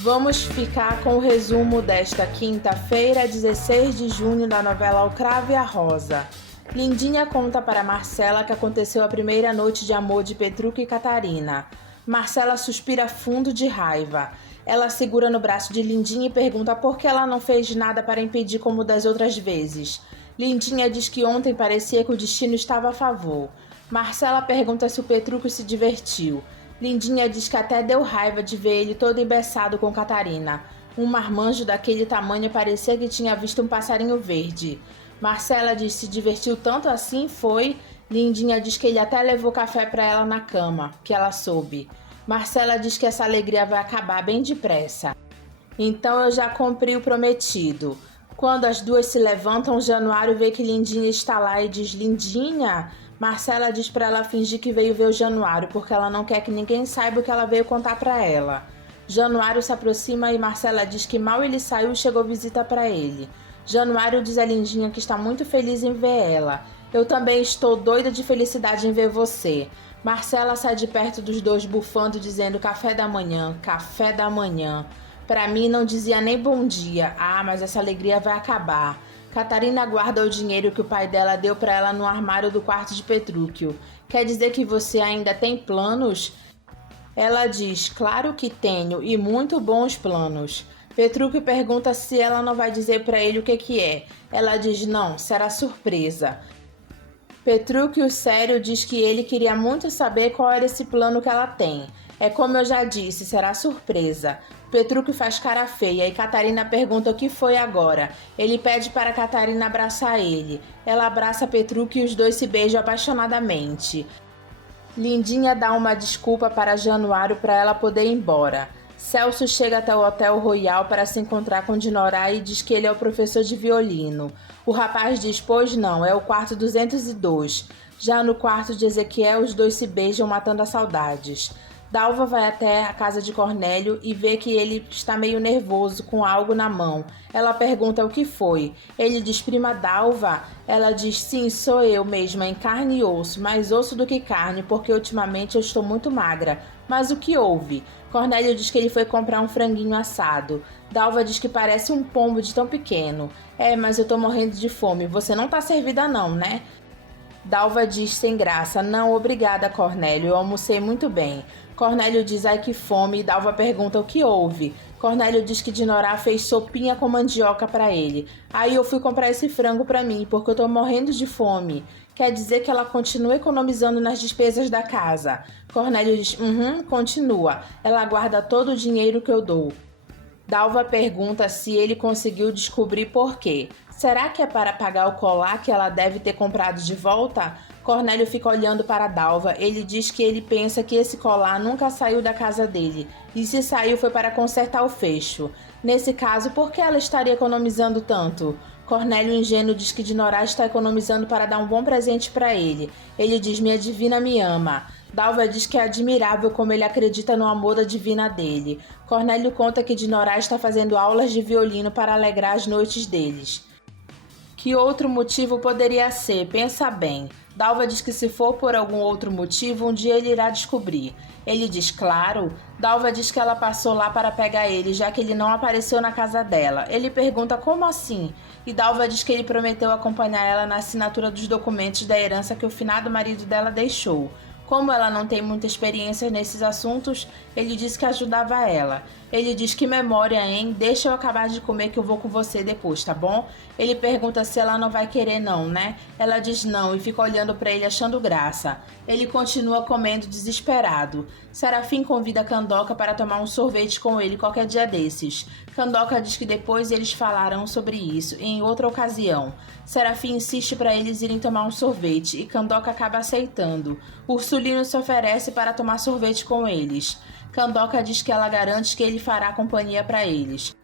Vamos ficar com o resumo desta quinta-feira, 16 de junho, da novela O Cravo e a Rosa. Lindinha conta para Marcela que aconteceu a primeira noite de amor de Petrúquio e Catarina. Marcela suspira fundo de raiva. Ela segura no braço de Lindinha e pergunta por que ela não fez nada para impedir como das outras vezes. Lindinha diz que ontem parecia que o destino estava a favor. Marcela pergunta se o Petrúquio se divertiu. Lindinha diz que até deu raiva de ver ele todo embeçado com Catarina. Um marmanjo daquele tamanho parecia que tinha visto um passarinho verde. Marcela diz que se divertiu tanto assim, foi. Lindinha diz que ele até levou café para ela na cama, que ela soube. Marcela diz que essa alegria vai acabar bem depressa. Então eu já cumpri o prometido. Quando as duas se levantam, Januário vê que Lindinha está lá e diz: Lindinha? Marcela diz para ela fingir que veio ver o Januário, porque ela não quer que ninguém saiba o que ela veio contar para ela. Januário se aproxima e Marcela diz que mal ele saiu, chegou visita para ele. Januário diz a Lindinha que está muito feliz em ver ela. Eu também estou doida de felicidade em ver você. Marcela sai de perto dos dois bufando, dizendo café da manhã, café da manhã. Para mim não dizia nem bom dia. Ah, mas essa alegria vai acabar. Catarina guarda o dinheiro que o pai dela deu para ela no armário do quarto de Petrúquio. Quer dizer que você ainda tem planos? Ela diz, claro que tenho, e muito bons planos. Petrúquio pergunta se ela não vai dizer para ele o que é. Ela diz, não, será surpresa. Petrúquio sério diz que ele queria muito saber qual era esse plano que ela tem. É como eu já disse, será surpresa. Petrúquio faz cara feia e Catarina pergunta o que foi agora. Ele pede para Catarina abraçar ele. Ela abraça Petrúquio e os dois se beijam apaixonadamente. Lindinha dá uma desculpa para Januário para ela poder ir embora. Celso chega até o Hotel Royal para se encontrar com Dinorá e diz que ele é o professor de violino. O rapaz diz, pois não, é o quarto 202. Já no quarto de Ezequiel, os dois se beijam matando as saudades. Dalva vai até a casa de Cornélio e vê que ele está meio nervoso, com algo na mão. Ela pergunta o que foi. Ele diz, prima Dalva? Ela diz, sim, sou eu mesma, em carne e osso, mais osso do que carne, porque ultimamente eu estou muito magra. Mas o que houve? Cornélio diz que ele foi comprar um franguinho assado. Dalva diz que parece um pombo de tão pequeno. É, mas eu tô morrendo de fome. Você não tá servida não, né? Dalva diz sem graça, não, obrigada, Cornélio, eu almocei muito bem. Cornélio diz, ai que fome, e Dalva pergunta o que houve. Cornélio diz que Dinorá fez sopinha com mandioca para ele. Aí eu fui comprar esse frango para mim, porque eu tô morrendo de fome. Quer dizer que ela continua economizando nas despesas da casa. Cornélio diz, continua. Ela guarda todo o dinheiro que eu dou. Dalva pergunta se ele conseguiu descobrir por quê. Será que é para pagar o colar que ela deve ter comprado de volta? Cornélio fica olhando para Dalva. Ele diz que ele pensa que esse colar nunca saiu da casa dele. E se saiu foi para consertar o fecho. Nesse caso, por que ela estaria economizando tanto? Cornélio ingênuo diz que Dinorá está economizando para dar um bom presente para ele. Ele diz, minha divina me ama. Dalva diz que é admirável como ele acredita no amor da divina dele. Cornélio conta que Dinorá está fazendo aulas de violino para alegrar as noites deles. Que outro motivo poderia ser? Pensa bem. Dalva diz que se for por algum outro motivo, um dia ele irá descobrir. Ele diz, claro. Dalva diz que ela passou lá para pegar ele, já que ele não apareceu na casa dela. Ele pergunta como assim? E Dalva diz que ele prometeu acompanhar ela na assinatura dos documentos da herança que o finado marido dela deixou. Como ela não tem muita experiência nesses assuntos, ele diz que ajudava ela. Ele diz que memória, hein? Deixa eu acabar de comer que eu vou com você depois, tá bom? Ele pergunta se ela não vai querer não, né? Ela diz não e fica olhando pra ele achando graça. Ele continua comendo desesperado. Serafim convida Candoca para tomar um sorvete com ele qualquer dia desses. Candoca diz que depois eles falarão sobre isso em outra ocasião. Serafim insiste para eles irem tomar um sorvete e Candoca acaba aceitando. Ursulino se oferece para tomar sorvete com eles. Candoca diz que ela garante que ele fará companhia para eles.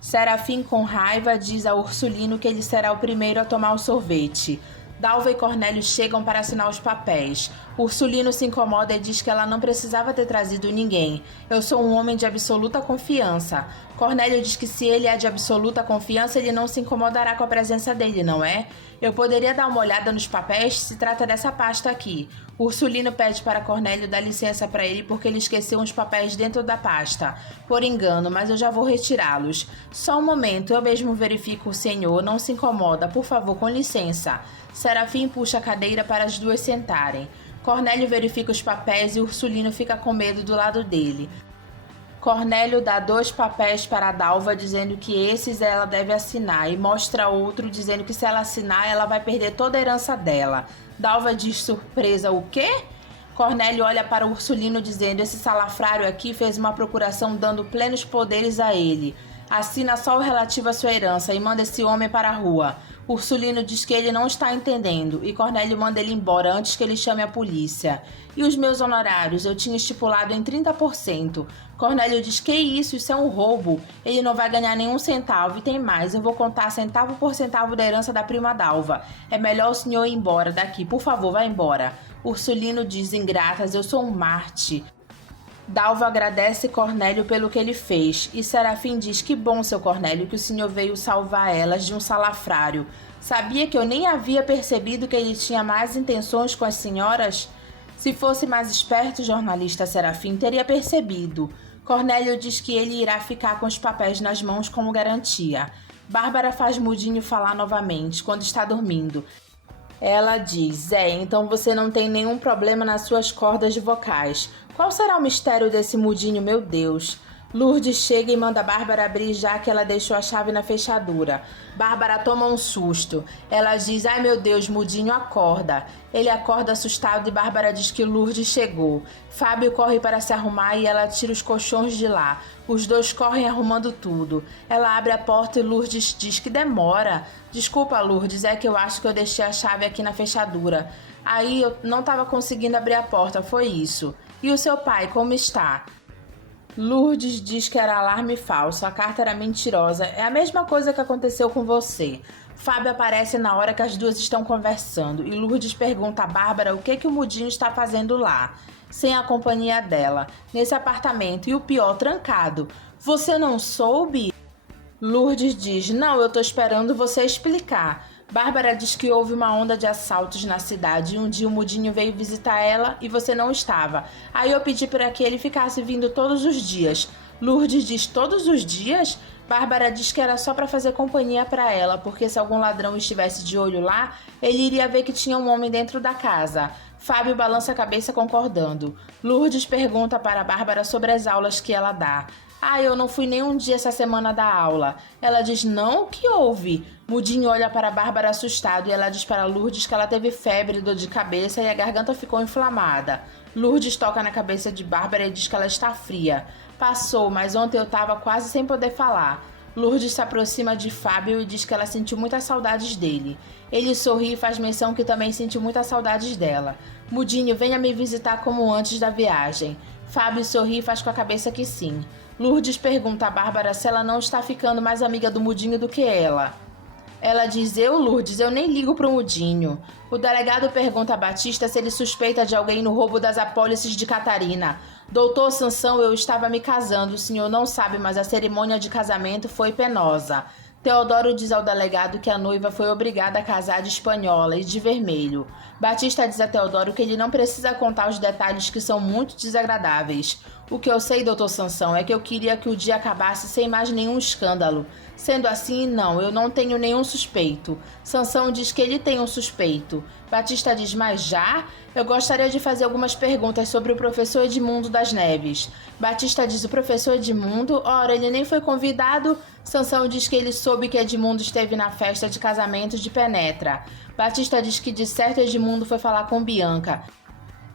Serafim, com raiva, diz a Ursulino que ele será o primeiro a tomar o sorvete. Dalva e Cornélio chegam para assinar os papéis. Ursulino se incomoda e diz que ela não precisava ter trazido ninguém. Eu sou um homem de absoluta confiança. Cornélio diz que se ele é de absoluta confiança, ele não se incomodará com a presença dele, não é? Eu poderia dar uma olhada nos papéis? Se trata dessa pasta aqui. Ursulino pede para Cornélio dar licença para ele porque ele esqueceu uns papéis dentro da pasta. Por engano, mas eu já vou retirá-los. Só um momento, eu mesmo verifico o senhor. Não se incomoda, por favor, com licença. Serafim puxa a cadeira para as duas sentarem. Cornélio verifica os papéis e Ursulino fica com medo do lado dele. Cornélio dá 2 papéis para a Dalva dizendo que esses ela deve assinar e mostra outro dizendo que se ela assinar ela vai perder toda a herança dela. Dalva diz surpresa: o quê? Cornélio olha para Ursulino dizendo: esse salafrário aqui fez uma procuração dando plenos poderes a ele. Assina só o relativo à sua herança e manda esse homem para a rua. Ursulino diz que ele não está entendendo e Cornélio manda ele embora antes que ele chame a polícia. E os meus honorários? Eu tinha estipulado em 30%. Cornélio diz que isso é um roubo. Ele não vai ganhar nenhum centavo e tem mais. Eu vou contar centavo por centavo da herança da prima Dalva. É melhor o senhor ir embora daqui. Por favor, vá embora. Ursulino diz: ingratas, eu sou um Marte. Dalva agradece Cornélio pelo que ele fez, e Serafim diz: que bom, seu Cornélio, que o senhor veio salvar elas de um salafrário. Sabia que eu nem havia percebido que ele tinha más intenções com as senhoras? Se fosse mais esperto, jornalista Serafim teria percebido. Cornélio diz que ele irá ficar com os papéis nas mãos como garantia. Bárbara faz Mudinho falar novamente, quando está dormindo. Ela diz: então você não tem nenhum problema nas suas cordas vocais. Qual será o mistério desse Mudinho, meu Deus? Lourdes chega e manda Bárbara abrir já que ela deixou a chave na fechadura. Bárbara toma um susto. Ela diz: ai meu Deus, Mudinho, acorda. Ele acorda assustado e Bárbara diz que Lourdes chegou. Fábio corre para se arrumar e ela tira os colchões de lá. Os dois correm arrumando tudo. Ela abre a porta e Lourdes diz que demora. Desculpa, Lourdes, é que eu acho que eu deixei a chave aqui na fechadura. Aí eu não estava conseguindo abrir a porta, foi isso. E o seu pai, como está? Lourdes diz que era alarme falso, a carta era mentirosa. É a mesma coisa que aconteceu com você. Fábio aparece na hora que as duas estão conversando e Lourdes pergunta a Bárbara o que o Mudinho está fazendo lá, sem a companhia dela, nesse apartamento, e o pior, trancado. Você não soube? Lourdes diz: não, eu tô esperando você explicar. Bárbara diz que houve uma onda de assaltos na cidade e um dia o Mudinho veio visitar ela e você não estava. Aí eu pedi para que ele ficasse vindo todos os dias. Lourdes diz: todos os dias? Bárbara diz que era só para fazer companhia para ela, porque se algum ladrão estivesse de olho lá, ele iria ver que tinha um homem dentro da casa. Fábio balança a cabeça concordando. Lourdes pergunta para Bárbara sobre as aulas que ela dá. Eu não fui nem um dia essa semana da aula. Ela diz: não, o que houve? Mudinho olha para Bárbara assustado e ela diz para Lourdes que ela teve febre, dor de cabeça e a garganta ficou inflamada. Lourdes toca na cabeça de Bárbara e diz que ela está fria. Passou, mas ontem eu estava quase sem poder falar. Lourdes se aproxima de Fábio e diz que ela sentiu muitas saudades dele. Ele sorri e faz menção que também sentiu muitas saudades dela. Mudinho, venha me visitar como antes da viagem. Fábio sorri e faz com a cabeça que sim. Lourdes pergunta a Bárbara se ela não está ficando mais amiga do Mudinho do que ela. Ela diz: Lourdes, eu nem ligo pro Mudinho. O delegado pergunta a Batista se ele suspeita de alguém no roubo das apólices de Catarina. Doutor Sansão, eu estava me casando, o senhor não sabe, mas a cerimônia de casamento foi penosa. Teodoro diz ao delegado que a noiva foi obrigada a casar de espanhola e de vermelho. Batista diz a Teodoro que ele não precisa contar os detalhes que são muito desagradáveis. O que eu sei, doutor Sansão, é que eu queria que o dia acabasse sem mais nenhum escândalo. Sendo assim, não, eu não tenho nenhum suspeito. Sansão diz que ele tem um suspeito. Batista diz: mas já? Eu gostaria de fazer algumas perguntas sobre o professor Edmundo das Neves. Batista diz: o professor Edmundo? Ora, ele nem foi convidado. Sansão diz que ele soube que Edmundo esteve na festa de casamento de Penetra. Batista diz que de certo Edmundo foi falar com Bianca.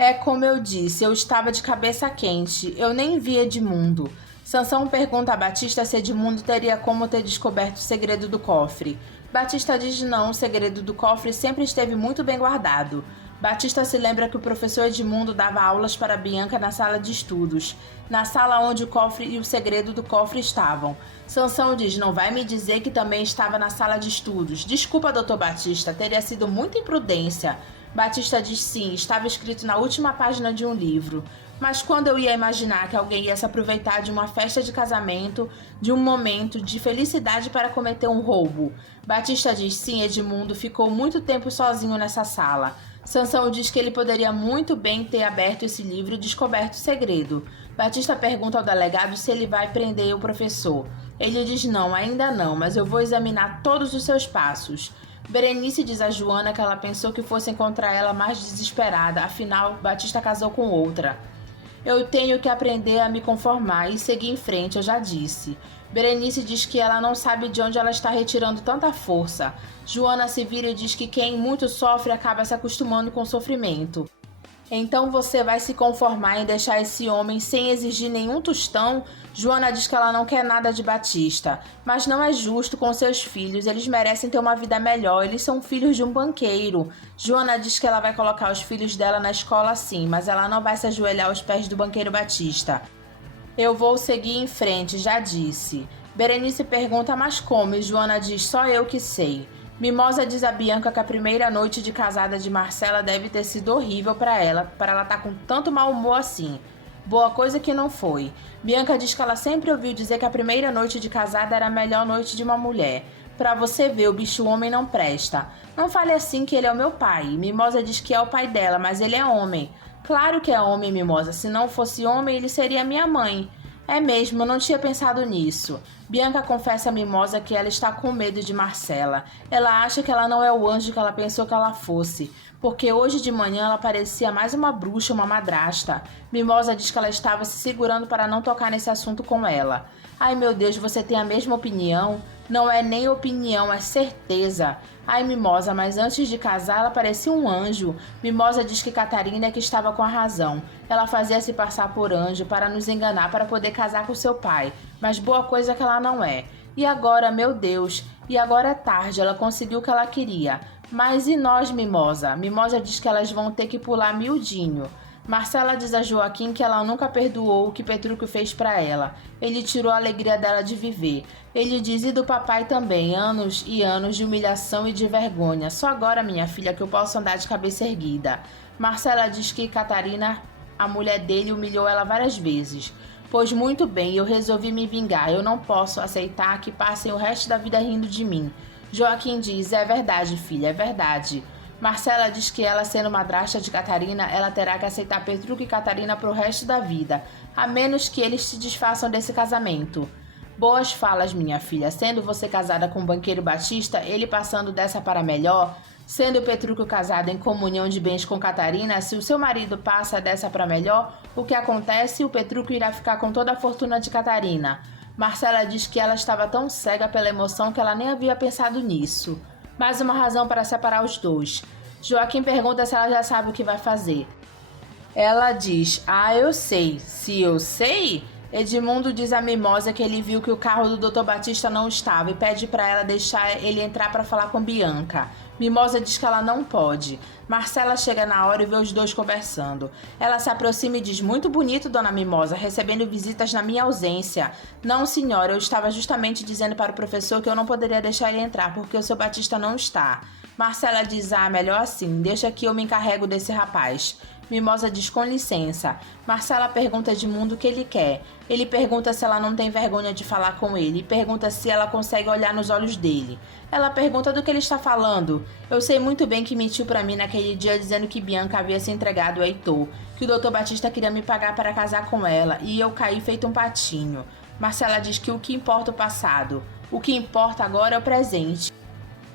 É como eu disse, eu estava de cabeça quente, eu nem vi Edmundo. Sansão pergunta a Batista se Edmundo teria como ter descoberto o segredo do cofre. Batista diz não, o segredo do cofre sempre esteve muito bem guardado. Batista se lembra que o professor Edmundo dava aulas para Bianca na sala de estudos, na sala onde o cofre e o segredo do cofre estavam. Sansão diz: não vai me dizer que também estava na sala de estudos. Desculpa, doutor Batista, teria sido muita imprudência. Batista diz sim, estava escrito na última página de um livro. Mas quando eu ia imaginar que alguém ia se aproveitar de uma festa de casamento, de um momento de felicidade para cometer um roubo? Batista diz sim, Edmundo ficou muito tempo sozinho nessa sala. Sansão diz que ele poderia muito bem ter aberto esse livro e descoberto o segredo. Batista pergunta ao delegado se ele vai prender o professor. Ele diz não, ainda não, mas eu vou examinar todos os seus passos. Berenice diz a Joana que ela pensou que fosse encontrar ela mais desesperada, afinal, Batista casou com outra. Eu tenho que aprender a me conformar e seguir em frente, eu já disse. Berenice diz que ela não sabe de onde ela está retirando tanta força. Joana se vira e diz que quem muito sofre acaba se acostumando com o sofrimento. Então você vai se conformar em deixar esse homem sem exigir nenhum tostão? Joana diz que ela não quer nada de Batista, mas não é justo com seus filhos, eles merecem ter uma vida melhor, eles são filhos de um banqueiro. Joana diz que ela vai colocar os filhos dela na escola sim, mas ela não vai se ajoelhar aos pés do banqueiro Batista. Eu vou seguir em frente, já disse. Berenice pergunta, mas como? E Joana diz, só eu que sei. Mimosa diz a Bianca que a primeira noite de casada de Marcela deve ter sido horrível para ela estar com tanto mau humor assim. Boa coisa que não foi. Bianca diz que ela sempre ouviu dizer que a primeira noite de casada era a melhor noite de uma mulher. Pra você ver, o bicho homem não presta. Não fale assim que ele é o meu pai. Mimosa diz que é o pai dela, mas ele é homem. Claro que é homem, Mimosa. Se não fosse homem, ele seria minha mãe. É mesmo, eu não tinha pensado nisso. Bianca confessa a Mimosa que ela está com medo de Marcela. Ela acha que ela não é o anjo que ela pensou que ela fosse, porque hoje de manhã ela parecia mais uma bruxa, uma madrasta. Mimosa diz que ela estava se segurando para não tocar nesse assunto com ela. Ai meu Deus, você tem a mesma opinião? Não é nem opinião, é certeza. Ai Mimosa, mas antes de casar ela parecia um anjo. Mimosa diz que Catarina é que estava com a razão. Ela fazia se passar por anjo para nos enganar para poder casar com seu pai. Mas boa coisa que ela não é. E agora, meu Deus, e agora é tarde, ela conseguiu o que ela queria. Mas e nós, Mimosa? Mimosa diz que elas vão ter que pular miudinho. Marcela diz a Joaquim que ela nunca perdoou o que Petrúquio fez para ela. Ele tirou a alegria dela de viver. Ele diz, e do papai também, anos e anos de humilhação e de vergonha. Só agora, minha filha, que eu posso andar de cabeça erguida. Marcela diz que Catarina, a mulher dele, humilhou ela várias vezes. Pois muito bem, eu resolvi me vingar. Eu não posso aceitar que passem o resto da vida rindo de mim. Joaquim diz, é verdade, filha, é verdade. Marcela diz que ela, sendo madrasta de Catarina, ela terá que aceitar Petrúquio e Catarina pro resto da vida, a menos que eles se desfaçam desse casamento. Boas falas, minha filha. Sendo você casada com o banqueiro Batista, ele passando dessa para melhor, sendo Petrúquio casado em comunhão de bens com Catarina, se o seu marido passa dessa para melhor, o que acontece? O Petrúquio irá ficar com toda a fortuna de Catarina. Marcela diz que ela estava tão cega pela emoção que ela nem havia pensado nisso. Mais uma razão para separar os dois. Joaquim pergunta se ela já sabe o que vai fazer. Ela diz, eu sei. Se eu sei? Edmundo diz a Mimosa que ele viu que o carro do Dr. Batista não estava e pede para ela deixar ele entrar para falar com Bianca. Mimosa diz que ela não pode. Marcela chega na hora e vê os dois conversando. Ela se aproxima e diz, muito bonito, dona Mimosa, recebendo visitas na minha ausência. Não, senhora, eu estava justamente dizendo para o professor que eu não poderia deixar ele entrar, porque o seu Batista não está. Marcela diz, melhor assim, deixa que eu me encarrego desse rapaz. Mimosa diz, com licença. Marcela pergunta a Edmundo o que ele quer. Ele pergunta se ela não tem vergonha de falar com ele e pergunta se ela consegue olhar nos olhos dele. Ela pergunta do que ele está falando. Eu sei muito bem que mentiu para mim naquele dia dizendo que Bianca havia se entregado a Heitor, que o Dr. Batista queria me pagar para casar com ela e eu caí feito um patinho. Marcela diz que o que importa é o passado. O que importa agora é o presente.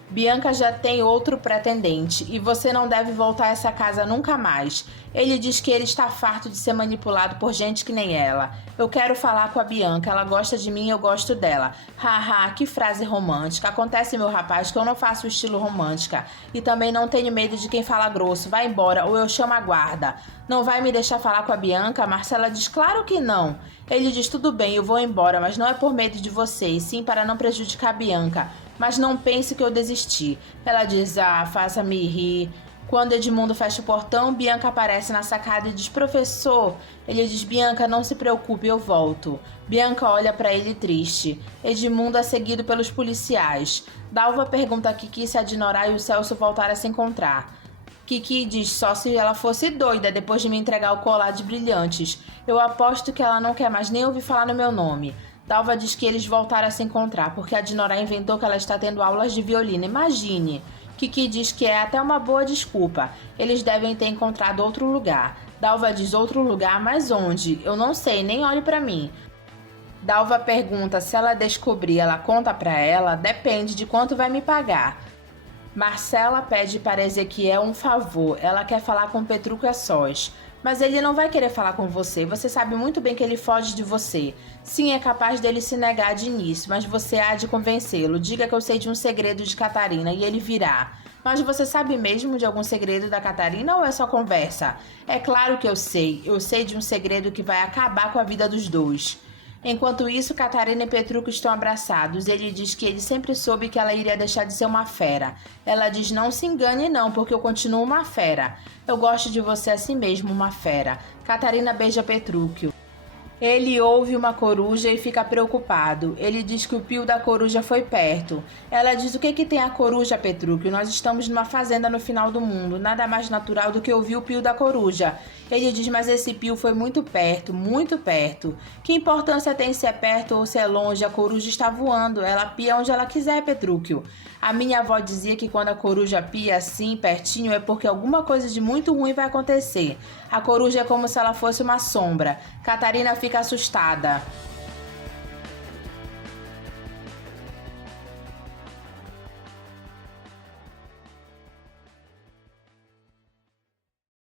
Bianca já tem outro pretendente e você não deve voltar a essa casa nunca mais. Ele diz que ele está farto de ser manipulado por gente que nem ela. Eu quero falar com a Bianca, ela gosta de mim e eu gosto dela. Haha, que frase romântica. Acontece, meu rapaz, que eu não faço o estilo romântica. E também não tenho medo de quem fala grosso. Vai embora ou eu chamo a guarda. Não vai me deixar falar com a Bianca? Marcela diz, claro que não. Ele diz, tudo bem, eu vou embora, mas não é por medo de você, e sim para não prejudicar a Bianca. Mas não pense que eu desisti. Ela diz, faça-me rir. Quando Edmundo fecha o portão, Bianca aparece na sacada e diz, professor. Ele diz, Bianca, não se preocupe, eu volto. Bianca olha para ele triste. Edmundo é seguido pelos policiais. Dalva pergunta a Kiki se a Dinorá e o Celso voltaram a se encontrar. Kiki diz só se ela fosse doida depois de me entregar o colar de brilhantes. Eu aposto que ela não quer mais nem ouvir falar no meu nome. Dalva diz que eles voltaram a se encontrar porque a Dinorah inventou que ela está tendo aulas de violino. Imagine! Kiki diz que é até uma boa desculpa. Eles devem ter encontrado outro lugar. Dalva diz outro lugar, mas onde? Eu não sei, nem olhe pra mim. Dalva pergunta se ela descobrir, ela conta pra ela, depende de quanto vai me pagar. Marcela pede para Ezequiel um favor, ela quer falar com Petrúquio a sós. Mas ele não vai querer falar com você, você sabe muito bem que ele foge de você. Sim, é capaz dele se negar de início, mas você há de convencê-lo. Diga que eu sei de um segredo de Catarina e ele virá. Mas você sabe mesmo de algum segredo da Catarina ou é só conversa? É claro que eu sei de um segredo que vai acabar com a vida dos dois. Enquanto isso, Catarina e Petrúquio estão abraçados. Ele diz que ele sempre soube que ela iria deixar de ser uma fera. Ela diz, não se engane não, porque eu continuo uma fera. Eu gosto de você assim mesmo, uma fera. Catarina beija Petrúquio. Ele ouve uma coruja e fica preocupado. Ele diz que o pio da coruja foi perto. Ela diz, o que tem a coruja, Petrúquio? Nós estamos numa fazenda no final do mundo. Nada mais natural do que ouvir o pio da coruja. Ele diz, mas esse pio foi muito perto, muito perto. Que importância tem se é perto ou se é longe? A coruja está voando. Ela pia onde ela quiser, Petrúquio. A minha avó dizia que quando a coruja pia assim, pertinho, é porque alguma coisa de muito ruim vai acontecer. A coruja é como se ela fosse uma sombra. Catarina fica assustada.